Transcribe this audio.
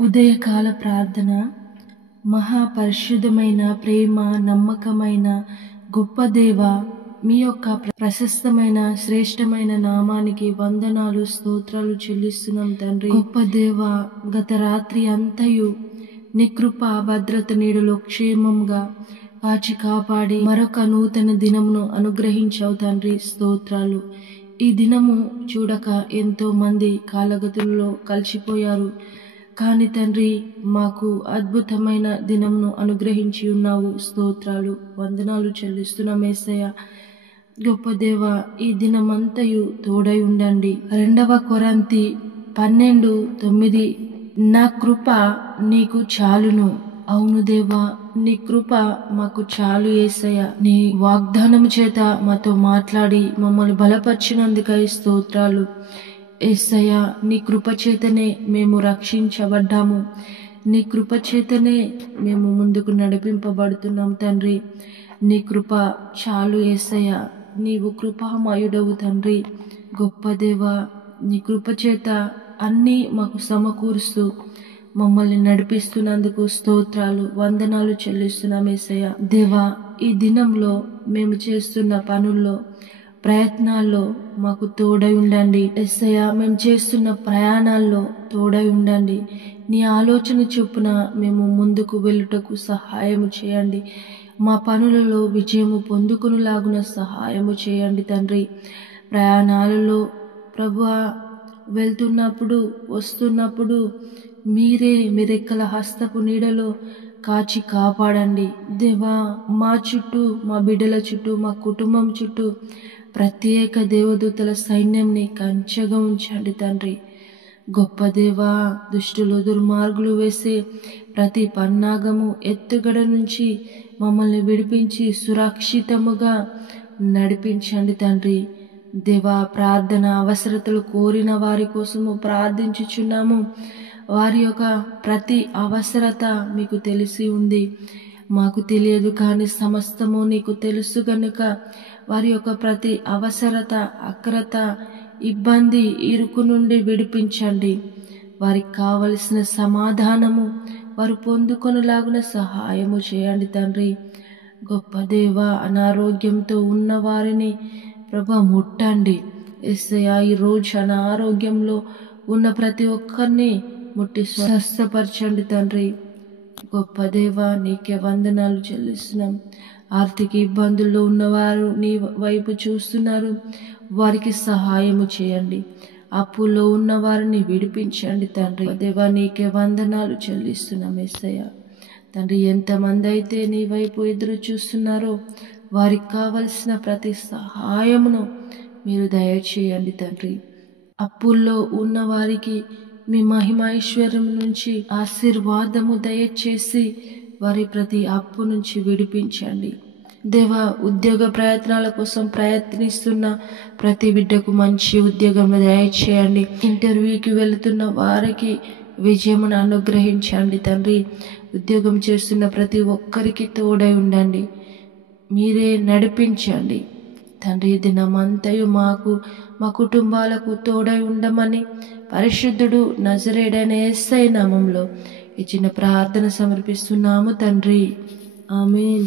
ఉదయకాల ప్రార్థన. మహాపరిశుద్ధమైన ప్రేమ నమ్మకమైన గొప్ప దేవ, మీ యొక్క ప్రశస్తమైన శ్రేష్టమైన నామానికి వందనాలు స్తోత్రాలు చెల్లిస్తున్నాం తండ్రి. గొప్ప దేవ, గత రాత్రి అంతయు నీ కృప భద్రత నీడలో క్షేమంగా కాచి కాపాడి మరొక నూతన దినమును అనుగ్రహించావు తండ్రి. స్తోత్రాలు. ఈ దినము చూడక ఎంతో మంది కాలగతుల్లో కలిసిపోయారు, కానీ తండ్రి మాకు అద్భుతమైన దినమును అనుగ్రహించి ఉన్నావు. స్తోత్రాలు వందనాలు చెల్లిస్తున్నాం యేసయ్య. గొప్ప దేవ, ఈ దినమంతయు తోడై ఉండండి. 2 కొరింథీ 12:9 నా కృప నీకు చాలును. అవును దేవా, నీ కృప మాకు చాలు యేసయ్య. నీ వాగ్దానము చేత మాతో మాట్లాడి మమ్మల్ని బలపరిచినందుకై స్తోత్రాలు యేసయ్య. నీ కృప చేతనే మేము రక్షించబడ్డాము, నీ కృప చేతనే మేము ముందుకు నడిపింపబడుతున్నాం తండ్రి. నీ కృప చాలు యేసయ్య. నీవు కృపామయుడవు తండ్రి. గొప్ప దేవ, నీ కృప చేత అన్నీ మాకు సమకూరుస్తూ మమ్మల్ని నడిపిస్తున్నందుకు స్తోత్రాలు వందనాలు చెల్లిస్తున్నాం యేసయ్య. దేవా, ఈ దినంలో మేము చేస్తున్న పనుల్లో ప్రయత్నాల్లో మాకు తోడై ఉండండి యేసయ్య. మేము చేస్తున్న ప్రయాణాల్లో తోడై ఉండండి. నీ ఆలోచన చొప్పున మేము ముందుకు వెళ్ళుటకు సహాయము చేయండి. మా పనులలో విజయము పొందుకునేలాగున సహాయము చేయండి తండ్రి. ప్రయాణాలలో ప్రభువా, వెళ్తున్నప్పుడు వస్తున్నప్పుడు మీరే మీ రెక్కల హస్తపు నీడలో కాచి కాపాడండి దేవా. మా చుట్టూ, మా బిడ్డల చుట్టూ, మా కుటుంబం చుట్టూ ప్రత్యేక దేవదూతల సైన్యంని కంచెగా ఉంచండి తండ్రి. గొప్ప దేవా, దుష్టులు దుర్మార్గులు వేసే ప్రతి పన్నాగము ఎత్తుగడ నుంచి మమ్మల్ని విడిపించి సురక్షితముగా నడిపించండి తండ్రి. దేవా, ప్రార్థన అవసరతలు కోరిన వారి కోసము ప్రార్థించుచున్నాము. వారి యొక్క ప్రతి అవసరత మీకు తెలిసి ఉంది, మాకు తెలియదు, కానీ సమస్తము నీకు తెలుసు గనుక వారి యొక్క ప్రతి అవసరత, అక్రత, ఇబ్బంది, ఇరుకు నుండి విడిపించండి. వారికి కావలసిన సమాధానము వారు పొందుకొనులాగున సహాయము చేయండి తండ్రి. గొప్ప దేవ, అనారోగ్యంతో ఉన్న వారిని ప్రభా ముట్టండి యేసయ్య. ఈరోజు అనారోగ్యంలో ఉన్న ప్రతి ఒక్కరిని ముట్టి స్వస్థపరచండి తండ్రి. గొప్ప దేవ, నీకే వందనాలు చెల్లిస్తున్నాం. ఆర్థిక ఇబ్బందుల్లో ఉన్నవారు నీ వైపు చూస్తున్నారు, వారికి సహాయము చేయండి. అప్పుల్లో ఉన్న వారిని విడిపించండి తండ్రి. దేవా, నీకే వందనాలు చెల్లిస్తున్నాం యేసయ్య. తండ్రి, ఎంతమంది అయితే నీ వైపు ఎదురు చూస్తున్నారో వారికి కావలసిన ప్రతి సహాయమును మీరు దయచేయండి తండ్రి. అప్పుల్లో ఉన్న వారికి మీ మహిమైశ్వర్యం నుంచి ఆశీర్వాదము దయచేసి వారి ప్రతి అప్పు నుంచి విడిపించండి దేవా. ఉద్యోగ ప్రయత్నాల కోసం ప్రయత్నిస్తున్న ప్రతి బిడ్డకు మంచి ఉద్యోగం దయచేయండి. ఇంటర్వ్యూకి వెళుతున్న వారికి విజయమును అనుగ్రహించండి తండ్రి. ఉద్యోగం చేస్తున్న ప్రతి ఒక్కరికి తోడై ఉండండి, మీరే నడిపించండి తండ్రి. దినమంతయు మాకు, మా కుటుంబాలకు తోడై ఉండమని పరిశుద్ధుడు నజరేయుడైన యేసయ్య నామములో ఈ చిన్న ప్రార్థన సమర్పిస్తున్నాము తండ్రి. ఆమేన్.